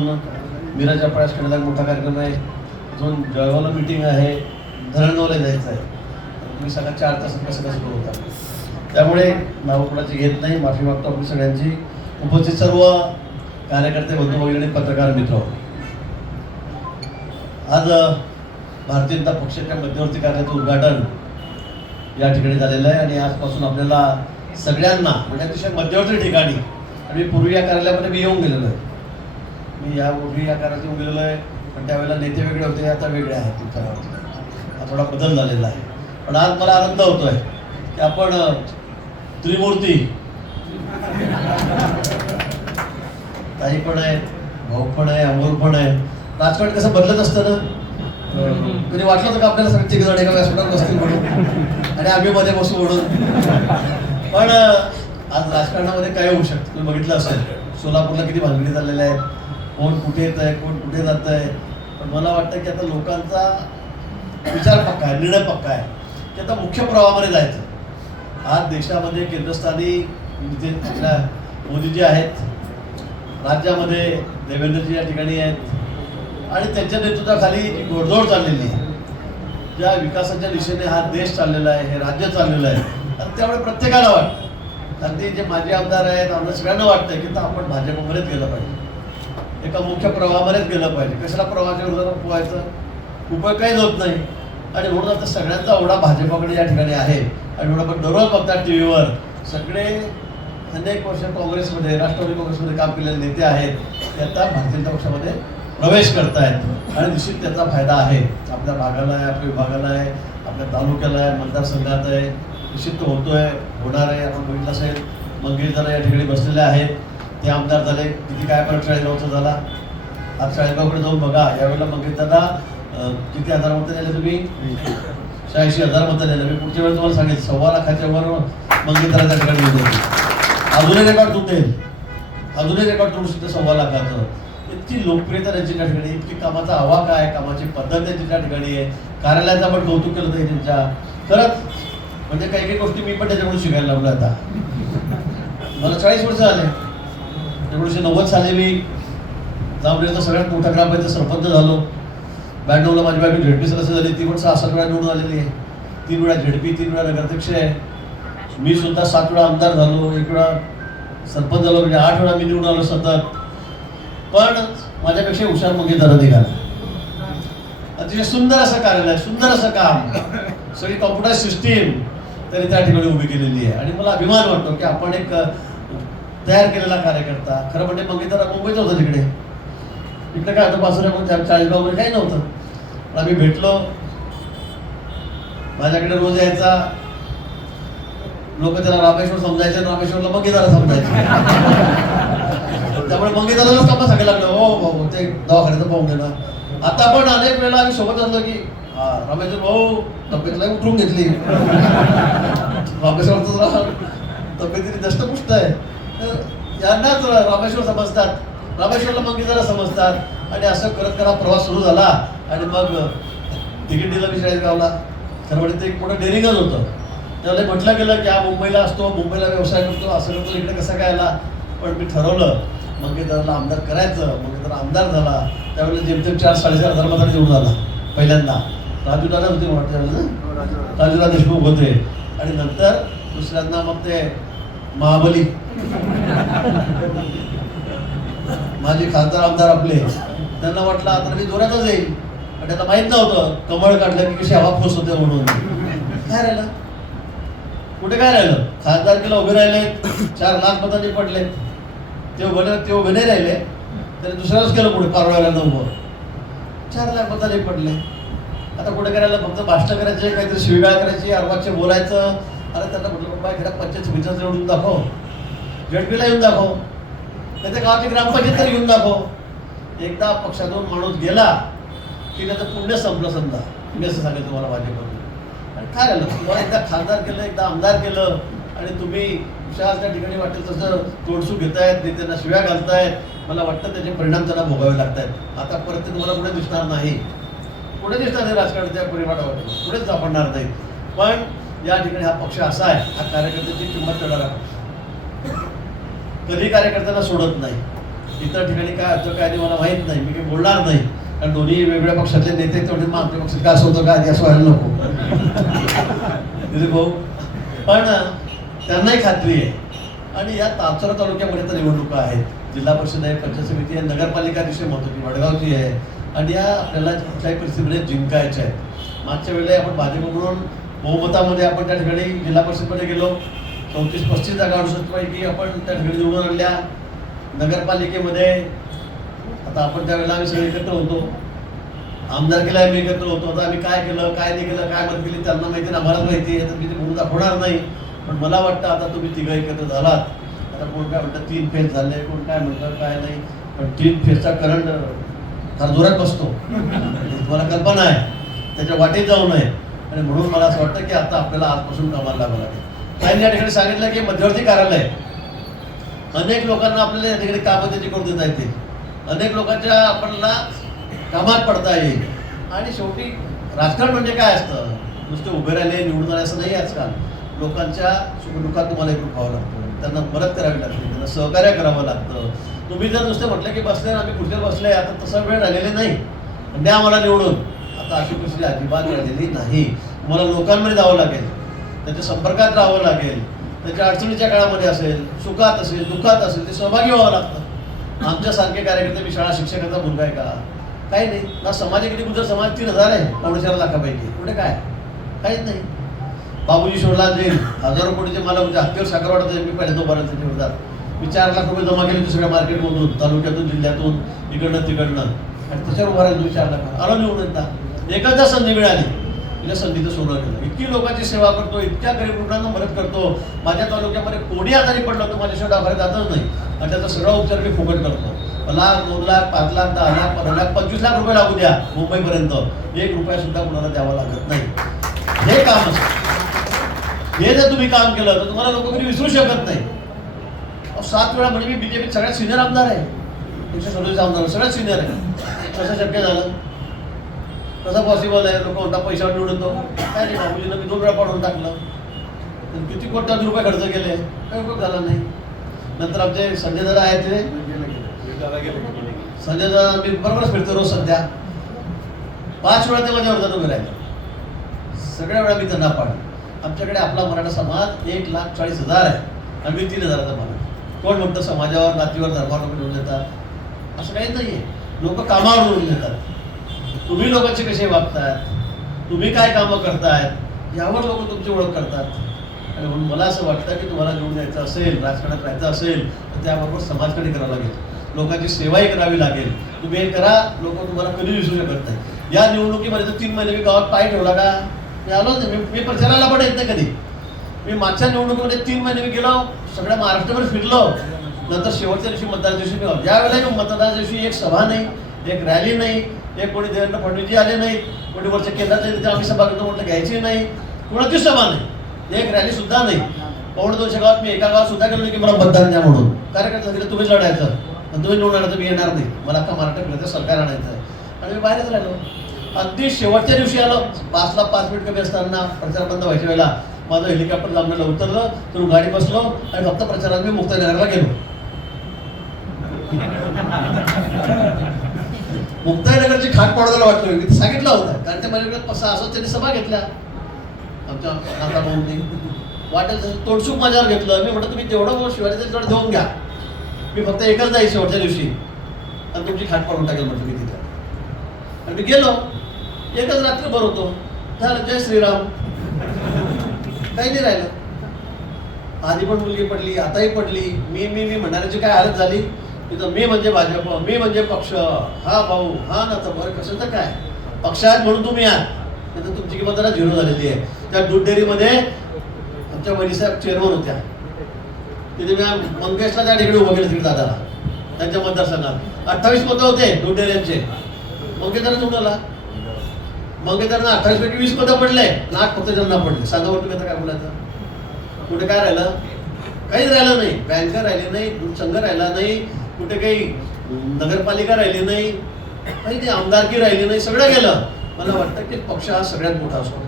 मिराच्या प्रयास करण्याचा मोठा कार्यक्रम आहे. अजून जळगावला मिटिंग आहे. धरणगावला जायचं आहे. तुम्ही सगळ्या चार तास कसं कसं होता. त्यामुळे नाव कोणाची घेत नाही माफी मागतो आपण सगळ्यांची. उपस्थित सर्व कार्यकर्ते बंधू भगिनी आणि पत्रकार मित्र. आज भारतीय जनता पक्षाच्या मध्यवर्ती कार्याचं उद्घाटन या ठिकाणी झालेलं आहे. आणि आजपासून आपल्याला सगळ्यांना म्हणजे अतिशय मध्यवर्ती ठिकाणी आणि पूर्वी या कार्यालयामध्ये मी येऊन गेलेलो आहे. मी या पूर्वी या कार्यातून येऊन गेलेलो आहे. पण त्यावेळेला नेते वेगळे होते आता वेगळे आहेत तुमच्या हा थोडा बदल झालेला आहे. पण आज मला आनंद होतोय की आपण त्रिमूर्ती. ताई पण आहे भाऊ पण आहे अमोल पण आहे. राजकारण कसं बदलत असतं ना? कधी वाटलं होतं का आपल्याला सगळे तिघ जण एका व्यासपीठात बसतील म्हणून? आणि आम्ही मध्ये बसू म्हणून? पण आज राजकारणामध्ये काय होऊ शकतं. तुम्ही बघितलं असेल सोलापूरला किती भांगडी चाललेल्या आहेत. कोण कुठे येत आहे कोण कुठे जात आहे पण मला वाटतं की आता लोकांचा विचार पक्का आहे निर्णय पक्का आहे की आता मुख्य प्रवाहामध्ये जायचं. आज देशामध्ये केंद्रस्थानी जे आपल्या मोदीजी आहेत राज्यामध्ये देवेंद्रजी या ठिकाणी आहेत आणि त्यांच्या नेतृत्वाखाली जी घोडदौड चाललेली आहे. ज्या विकासाच्या दिशेने हा देश चाललेला आहे हे राज्य चाललेलं आहे आणि त्यामुळे प्रत्येकाला वाटतं. अगदी जे माजी आमदार आहेत आम्हाला सगळ्यांना वाटतं की तर आपण भाजपमध्येच गेलं पाहिजे. एका मुख्य प्रवाहामध्येच गेलं पाहिजे. कशाला प्रवाहाच्या विरोधात पोहायचं? उपयोग काहीच होत नाही. आणि म्हणून आता सगळ्यांचा ओढा भाजपाकडे या ठिकाणी आहे. आणि म्हणून आपण दररोज बघतात टी व्हीवर सगळे अनेक वर्ष काँग्रेसमध्ये राष्ट्रवादी काँग्रेसमध्ये काम केलेले नेते आहेत. ते आता भारतीय जनता पक्षामध्ये प्रवेश करतायत. आणि निश्चित त्याचा फायदा आहे. आपल्या भागाला आहे आपल्या विभागाला आहे आपल्या तालुक्याला आहे मतदारसंघात आहे. निश्चित होतो आहे होणार आहे. आपण बघितलं असेल मंगेशदारा या ठिकाणी बसलेले आहेत. ते आमदार झाले. किती काय पण चाळीसगावचा झाला. आज चाळीसगावकडे जाऊन बघा. यावेळेला मंगेशदादा अं, किती हजार मतं नेले तुम्ही? शहाऐंशी हजार मतं नेले. मी पुढच्या वेळेस तुम्हाला सांगेल सव्वा लाखाच्या वर मंगेशदारा ठिकाणी अजूनही रेकॉर्ड तुटेल अजूनही रेकॉर्ड तुटू शकते सव्वा लाखाचं. इतकी लोकप्रियता त्यांची त्या ठिकाणी. इतकी कामाचा हवा काय? कामाची पद्धत त्यांची त्या ठिकाणी आहे. कार्यालयाचं आपण कौतुक केलं पाहिजे त्यांच्या. खरंच म्हणजे काही काही गोष्टी मी पण त्याच्याकडून शिकायला लागलो आता. मला चाळीस वर्ष झाले. एकोणीसशे नव्वद साली मी आता सगळ्यात मोठा ग्रामपंचायत सरपंच झालो. ब्याण्णवला माझी बायको झेडपी सदस्य झाली. ती पण सहा सात वेळा निवडून आलेली आहे. तीन वेळा झेडपी तीन वेळा नगराध्यक्ष आहे. मी सुद्धा सात वेळा आमदार झालो. एक वेळा सरपंच झालो. म्हणजे आठ वेळा मी निवडून आलो सतत. पण माझ्यापेक्षा हुशार मग जरा निघाला. अतिशय सुंदर असं कार्यालय सुंदर असं काम. सगळी कॉम्प्युटर सिस्टीम त्यांनी त्या ठिकाणी उभी केलेली आहे. आणि मला अभिमान वाटतो की आपण एक तयार केलेला कार्यकर्ता. खरं म्हणजे मग मुंबईत होतं तिकडे. इकडे काय होतं पासुऱ्यामध्ये चाळीसगावमध्ये काही नव्हतं. पण आम्ही भेटलो. माझ्याकडे रोज यायचा. लोक त्याला रामेश्वर समजायचे रामेश्वरला मंगेदारा समजायचे. त्यामुळे मंगेदारालाच कामा सांगायला लागलं. हो भाऊ ते दवाखान्याचं पाहून देणार. आता पण अनेक वेळेला आम्ही सोबत असलो की हा रामेश्वर भाऊ तब्येतला उठून घेतली. रामेश्वरचं जरा तब्येतीने दष्टपुष्ट आहे. तर यांनाच रामेश्वर समजतात. रामेश्वरला मंगेदारा समजतात. आणि असं करत करत प्रवास सुरू झाला. आणि मग तिकीट दिलं मी चाळीसगावला खरं म्हणजे ते एक मोठं डेअरिंगच होतं. त्यावेळेला म्हटलं गेलं की हा मुंबईला असतो. मुंबईला व्यवसाय करतो. असं करतो. इकडे कसा काय आला? पण मी ठरवलं मंगेदारला आमदार करायचं. मंगेदार आमदार झाला. त्यावेळेला जेमतेम चार साडेचार हजार मतांनी निवडून आला. पहिल्यांदा. राजू दादा होते मला त्यावेळेला. राजूराव देशमुख होते. आणि नंतर दुसऱ्यांदा मग ते महाबली. माझे खासदार आमदार आपले. त्यांना वाटलं आता मी जोरातच येईल. पण त्यांना माहीत नव्हतं. कमळ काढलं की कशी हवा फुस होते म्हणून. काय राहिलं? कुठे काय राहिलं? खासदारकीला उभे राहिले. चार लाख मतांनी पडले. ते उभे ते उभे नाही राहिले. त्याने दुसऱ्यालाच केलं पुढे पारोळ्याला उभं चार लाख मतांनी पडले. आता कुठे करायला फक्त भाषण करायचे काहीतरी शिवीगाळ करायची अर्वाचे बोलायचं. अरे त्यांना म्हटलं बाबा घरात पंचायत विचार येऊन दाखव. झडपीला येऊन दाखव. त्याच्या गावाची ग्रामपंचायत तरी घेऊन दाखव. एकदा पक्षातून माणूस गेला की त्याचं पुण्य संपलं समजा. मी असं सांगेल तुम्हाला भाजपकडून आणि काय झालं? तुम्हाला एकदा खासदार केलं एकदा आमदार केलं आणि तुम्ही विषयास त्या ठिकाणी वाटेल तसं तोडसू घेतायत नेत्यांना शिव्या घालतायत. मला वाटतं त्याचे परिणाम त्यांना भोगावे लागतायत. आता परत ते तुम्हाला पुढे दिसणार नाही. पुढे दिसणार नाही राजकारणाच्या परिमाणावर पुढेच सापडणार नाही पण या ठिकाणी हा पक्ष असा आहे हा कार्यकर्त्याची किंमत करणारा कधी कार्यकर्त्यांना सोडत नाही. इतर ठिकाणी काय अर्थ काय मला माहीत नाही मी काही बोलणार नाही. कारण दोन्ही वेगवेगळ्या पक्षातले नेते तेवढे मग आमच्या पक्षात काय असं होतं का असं व्हायला नको. म्हणजे भाऊ पण त्यांनाही खात्री आहे. आणि या तापसरा तालुक्यामध्ये तर निवडणुका आहेत. जिल्हा परिषद आहे पंचायत समिती आहे नगरपालिका दिवशी महत्वाची वडगावची आहे. आणि या आपल्याला कुठल्याही परिस्थितीमध्ये जिंकायच्या आहेत मागच्या वेळेला आपण भाजपकडून बहुमतामध्ये आपण त्या ठिकाणी जिल्हा परिषदमध्ये गेलो. चौतीस पस्तीस जागा अडुसष्ट पैकी आपण त्या ठिकाणी निवडून आणल्या. नगरपालिकेमध्ये आता आपण त्यावेळेला आम्ही सगळे एकत्र होतो. आमदारकीला आम्ही एकत्र होतो. आता आम्ही काय केलं काय नाही केलं काय मदत केली त्यांना माहिती ना आम्हाला माहिती आहे. आता मी ते म्हणून दाखवणार नाही. पण मला वाटतं आता तुम्ही तिघं एकत्र झालात. आता कोण काय म्हणतं तीन फेज झाले कोण काय म्हणतं काय नाही. पण तीन फेजचा करंट फार जोरात बसतो. तुम्हाला कल्पना आहे. त्याच्या वाटेत जाऊ नये. आणि म्हणून मला असं वाटतं की आता आपल्याला आजपासून कामाला लागावं लागेल त्यांनी या ठिकाणी सांगितलं की मध्यवर्ती कार्यालय. अनेक लोकांना आपल्याला या ठिकाणी कामं त्याची करून देता येते. अनेक लोकांच्या आपल्याला कामात पडता येईल. आणि शेवटी राजकारण म्हणजे काय असतं? नुसते उभे राहिले निवडून आले असं नाही आजकाल. लोकांच्या सुखदुःखात तुम्हाला एकूण व्हावं लागतं. त्यांना मदत करावी लागते. त्यांना सहकार्य करावं लागतं. तुम्ही जर नुसते म्हटलं की बसले आम्ही कुठे बसले आता तसा वेळ राहिलेले नाही. द्या आम्हाला निवडून. आता अशी परिस्थिती अजिबात झालेली नाही. तुम्हाला लोकांमध्ये जावं लागेल. त्याच्या संपर्कात राहावं लागेल. त्याच्या अडचणीच्या काळामध्ये असेल सुखात असेल दुःखात असेल ते सहभागी व्हावं लागतं. आमच्यासारखे कार्यकर्ते मी शाळा शिक्षकाचा मुलगा आहे का? काही नाही. ना समाज किती गुजर समाज तीन हजार आहे पावणे चार लाखापैकी. कुठे काय? काहीच नाही. बाबूजी सोडला जे हजारो कोटीचे मला म्हणजे हत्तीवर साखर वाटत मी पहिल्यांदा उभारलं त्याच्या विरोधात मी चार लाख रुपये जमा केले दुसऱ्या मार्केटमधून तालुक्यातून जिल्ह्यातून इकडनं तिकडनं. आणि त्याच्यावर उभारायला तुम्ही चार लाख. आलो निवडून येतात एकदा संधी मिळाली तिला संधीचं सोडवलं गेलं इतकी लोकांची सेवा करतो इतक्या गरीब रुग्णांना मदत करतो. माझ्या तालुक्यामध्ये कोणी आजारी पडलं तर माझ्याशिवाय दवाखान्यात जातच नाही. आणि त्याचा सगळा उपचार मी फुकट करतो. लाख दोन लाख पाच लाख दहा लाख पंधरा लाख पंचवीस लाख रुपये लागू द्या मुंबईपर्यंत. एक रुपया सुद्धा कुणाला द्यावा लागत नाही. हे काम असतं. हे जर तुम्ही काम केलं तर तुम्हाला लोक कधी विसरू शकत नाही. सात वेळा म्हणजे मी बीजेपी सगळ्यात सिनियर आमदार आहे. एकशे सदोतीस आमदार सगळ्यात सिनियर आहे. कसं शक्य झालं. कसं पॉसिबल आहे? लोक म्हणतात पैशावर निवडतो काय नाही बाबूजीनं मी दोन वेळा पाडून टाकलं. तर किती कोट्यावधी रुपये खर्च केले? काही उपयोग झाला नाही. नंतर आमचे संजय दादा आहेत ते. संजय दादा मी बरोबरच फिरतो रोज सध्या. पाच वेळा ते माझ्या वर्धात उभे राहिले. सगळ्या वेळा मी त्यांना पाडलं. आमच्याकडे आपला मराठा समाज एक लाख चाळीस हजार आहे. आम्ही तीन हजाराचा माणूस कोण म्हणतं समाजावर नातीवर धर्मावर लोक निवडून देतात असं काही नाही आहे लोक कामावर निवडून देतात तुम्ही लोकांचे कसे वागतात तुम्ही काय कामं करतायत यावर लोक तुमची ओळख करतात. आणि म्हणून मला असं वाटतं की तुम्हाला निवडून यायचं असेल राजकारणात राहायचं असेल तर त्याबरोबर समाजकडे करावं लागेल. लोकांची सेवाही करावी लागेल. तुम्ही हे करा लोक तुम्हाला कधी विसरू शकत नाही. या निवडणुकीमध्ये तर तीन महिने मी गावात पाय ठेवला का? मी आलो नाही मी मी प्रचाराला पण येत नाही कधी. मी मागच्या निवडणुकीमध्ये तीन महिने मी गेलो सगळ्या महाराष्ट्रभर फिरलो. नंतर शेवटच्या दिवशी मतदार दिवशी मी आलो मतदार मी मतदान दिवशी एक सभा नाही एक रॅली नाही एक कोणी देवेंद्र फडणवीसजी आले नाही कोणी वरच्या केंद्रात तिथे आम्ही सभा घेतो म्हटलं घ्यायची नाही. कोणाची सभा नाही. एक रॅली सुद्धा नाही. पावणे दोनशे गावात मी एका गावात सुद्धा गेलो नाही की मला मतदान द्या म्हणून. कार्यकर्ता तिथे तुम्हीच लढायचं. आणि तुम्ही निवडून आलं तर मी येणार नाही. मला आता महाराष्ट्र फिरायचं सरकार आणायचं आहे. आणि मी बाहेरच राहिलो. अगदी शेवटच्या दिवशी आलो. पाचला पाच मिनिट कमी असताना प्रचार बंद व्हायच्या वेळेला माझं हेलिकॉप्टर जामण्याला उतरलं तर गाडी बसलो आणि फक्त प्रचारात मी मुक्ताईनगरला गेलो. मुक्ताईनगरची खाट पडवायला वाटलं. मी सांगितलं होतं. कारण ते माझ्याकडे कसं असं त्यांनी सभा घेतल्या. आमच्या नाता भाऊंनी. वाटेल तसं तोडसूक माझ्यावर घेतलं. मी म्हटलं तुम्ही तेवढं शिवाजी तेवढं देऊन घ्या. मी फक्त एकच जाईल शेवटच्या दिवशी. आणि तुमची खाट पाडून टाकेल म्हटलं मी तिथे. आणि मी गेलो. एकच रात्री भर होतो. झालं जय श्रीराम. काही नाही राहिलं. आधी पण मुलगी पडली आताही पडली. मी मी मी म्हणणाऱ्याची काय हालत झाली? तिथं मी म्हणजे भाजप मी म्हणजे पक्ष हा भाऊ हा ना तर बरं कसं तर काय? पक्ष आहेत म्हणून तुम्ही आहात. तिथं तुमची किंमत जरा झिरो झालेली आहे. त्या दूध डेअरीमध्ये आमच्या मनीसाहेब चेअरमन होत्या. तिथे मी मंगेशला त्या ठिकाणी उभं केलं तिकडे दादाला. त्यांच्या मतदारसंघात. अठ्ठावीस मतं होते दूध डेअऱ्यांचे. मंगेशला निवडला मंगेशला अठ्ठावीस पैकी वीस मतं पडले. लाख फक्त ज्यांना पडले. सांगा बरं तुम्ही आता काय बोलायचं? कुठे काय राहिलं? काहीच राहिलं नाही. बँकर राहिली नाही दूध संघ राहिला नाही. कुठे काही नगरपालिका राहिली नाही काही ते आमदारकी राहिली नाही सगळं गेलं. मला वाटतं की पक्ष हा सगळ्यात मोठा असतो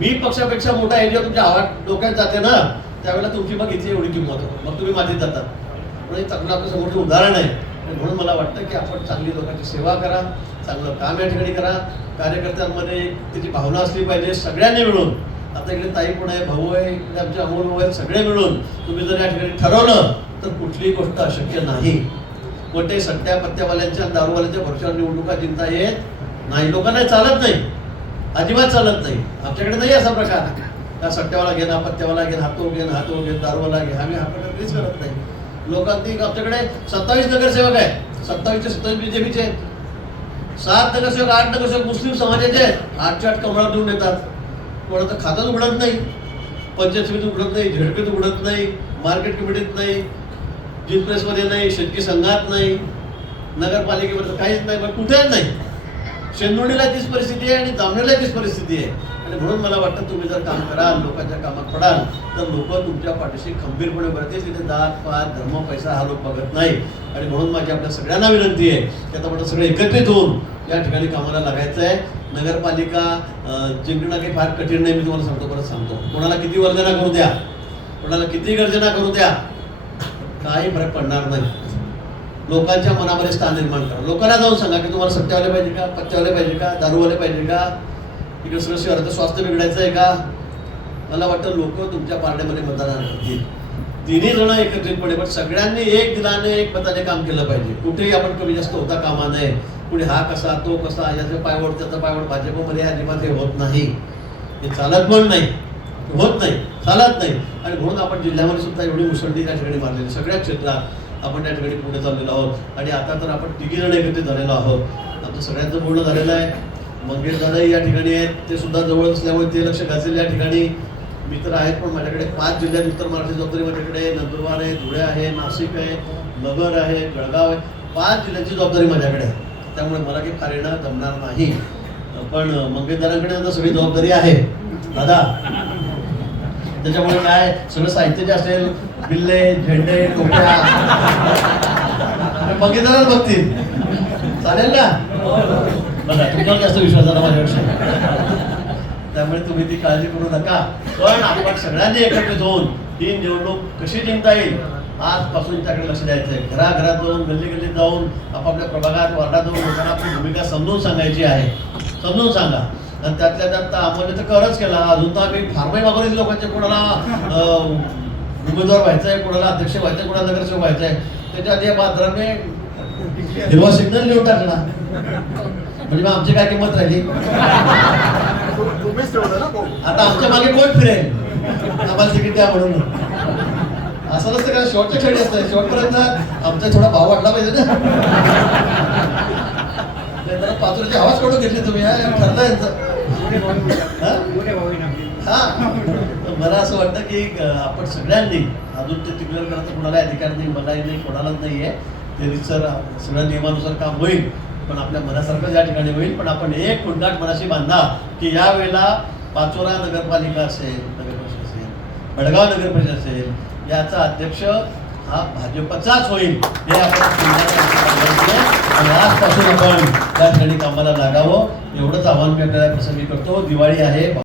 मी पक्षापेक्षा मोठा आहे जेव्हा तुमच्या आवाज डोक्यात जाते ना त्यावेळेला तुमची मग इथे एवढी किंमत. होते मग तुम्ही माझी जातात म्हणून हे चांगलं आपलं समोरचं उदाहरण आहे. आणि म्हणून मला वाटतं की आपण चांगली लोकांची सेवा करा चांगलं काम या ठिकाणी करा. कार्यकर्त्यांमध्ये त्याची भावना असली पाहिजे सगळ्यांनी मिळून. आता इकडे ताई पण आहे भाऊ आहे इकडे आमचे अमोल भाऊ आहेत सगळे मिळून तुम्ही जर या ठिकाणी ठरवलं तर कुठलीही गोष्ट अशक्य नाही. कोणत्याही सट्ट्या पत्त्यावाल्यांच्या दारूवाल्यांच्या भरोशावर निवडणुका जिंकता येत नाही. लोकांना चालत नाही. अजिबात चालत नाही. आमच्याकडे नाही असा प्रकार. का सट्ट्यावाला घेन हा पत्त्यावाला घेन हातो घेन हातो घेण दारूवाला घे आम्ही हा प्रकार कधीच करत नाही. लोकांनी आमच्याकडे सत्तावीस नगरसेवक आहे सत्तावीसचे सत्तावीस बीजेपीचे आहेत. सात नगरसेवक आठ नगरसेवक मुस्लिम समाजाचे आहेत. आठच्या आठ कमळात देऊन येतात कोणाचं खातंच उघडत नाही. पंचायत समितीत उघडत नाही. झेडपीत उघडत नाही. मार्केट कमिटीत नाही. जिल नाही शेतकी संघात नाही नगरपालिकेमध्ये काहीच नाही पण कुठेच नाही. शेंदोडीला तीच परिस्थिती आहे आणि जामनेला तीच परिस्थिती आहे. आणि म्हणून मला वाटतं तुम्ही जर काम कराल लोकांच्या कामात पडाल तर लोक तुमच्या पाठीशी खंबीरपणे भरतील तिथे जात पात धर्म पैसा हा लोक बघत नाही. आणि म्हणून माझी आपल्या सगळ्यांना विनंती आहे की आता आपण सगळे एकत्रित होऊन या ठिकाणी कामाला लागायचं आहे. नगरपालिका जिंकणं काही फार कठीण नाही मी तुम्हाला सांगतो परत सांगतो. कोणाला किती वर्जना करू द्या? कोणाला किती गर्जना करू द्या? काही फरक पडणार नाही. लोकांच्या मनामध्ये स्थान निर्माण करा. लोकांना जाऊन सांगा की तुम्हाला सत्यावाले पाहिजे का पत्त्यावाले पाहिजे का दारूवाले पाहिजे का इकडे सगळं शहराचं स्वास्थ्य बिघडायचं आहे का? मला वाटतं लोक तुमच्या पार्ट्यामध्ये मतदान करतील तिन्ही जण एकत्रितपणे पण सगळ्यांनी एक दिलाने एक मताने काम केलं पाहिजे. कुठेही आपण कमी जास्त होता कामा नये. कुणी हा कसा तो कसा याचं पायवड त्याचा पायवड भाजपमध्ये अजिबात हे होत नाही. हे चालत पण नाही. होत नाही चालत नाही आणि म्हणून आपण जिल्ह्यामध्ये सुद्धा एवढी मुसंडी त्या ठिकाणी मारलेली सगळ्या क्षेत्रात आपण त्या ठिकाणी पुढे चाललेलो आहोत. आणि आता तर आपण तिघी जण एकत्रित झालेलो आहोत. आमचं सगळ्यांचं बोलणं झालेलं आहे. मंगेश दादाही या ठिकाणी आहेत. ते सुद्धा जवळ असल्यामुळे ते लक्ष घासेल या ठिकाणी. मित्र आहेत पण माझ्याकडे पाच जिल्ह्यात उत्तर महाराष्ट्र जबाबदारी माझ्याकडे नंदुरबार आहे धुळे आहे नाशिक आहे नगर आहे जळगाव आहे. पाच जिल्ह्यांची जबाबदारी माझ्याकडे आहे. त्यामुळे मला काही फार येणं जमणार नाही. पण मंगेशदारांकडे आता सगळी जबाबदारी आहे. दादा त्याच्यामुळे काय सगळं साहित्य जे असेल बिल्ले झेंडे टोप्या. बघितलं बघतील. चालेल ना? बघा तुमच्यावर जास्त विश्वास झाला माझ्यापेक्षा त्यामुळे तुम्ही ती काळजी करू नका. पण आपण सगळ्यांनी एकत्रित होऊन ही निवडणूक कशी जिंकता येईल आजपासून त्याकडे लक्ष द्यायचं आहे. घराघरात जाऊन गल्ली गल्ली जाऊन आपापल्या प्रभागात वार्डात जाऊन लोकांना आपली भूमिका समजून सांगायची आहे. समजून सांगा. आणि त्यातल्या त्यात आम्हाला तर करच केला. अजून तर आम्ही फार्मही मागवले लोकांचे. कोणाला उमेदवार व्हायचं आहे कोणाला अध्यक्ष व्हायचं आहे कोणाला नगरसेवक व्हायचं आहे त्याच्या आधी या बाजाराने हिरवा सिग्नल लिहून टाकला. म्हणजे मग आमची काय किंमत राहिली? आता आमच्या मागे कोण फिरेल? आम्हाला तिकीट द्या म्हणून. असं नसतं का? शेवटच्या खेळी असतं शेवटपर्यंत आमचा थोडा भाव वाढला पाहिजे ना. नाही आवाज काढून घेतले तुम्ही हा? हा? मला असं वाटतं की आपण सगळ्यांनी अजून ते तिकडे करायचं कोणाला अधिकार नाही मलाही नाही कोणालाच नाही आहे. ते रितसर सगळ्या नियमानुसार काम होईल पण आपल्या मनासारखं या ठिकाणी होईल. पण आपण एक कुंडाट मनाशी बांधा की या वेळेला पाचोरा नगरपालिका असेल नगर परिषद असेल भडगाव नगर परिषद असेल याचा अध्यक्ष हा भाजपचाच होईल हे आपण आजपासून आपण त्या ठिकाणी कामाला लागावं. एवढंच आव्हान मी आपल्याला प्रसंगी करतो. दिवाळी आहे.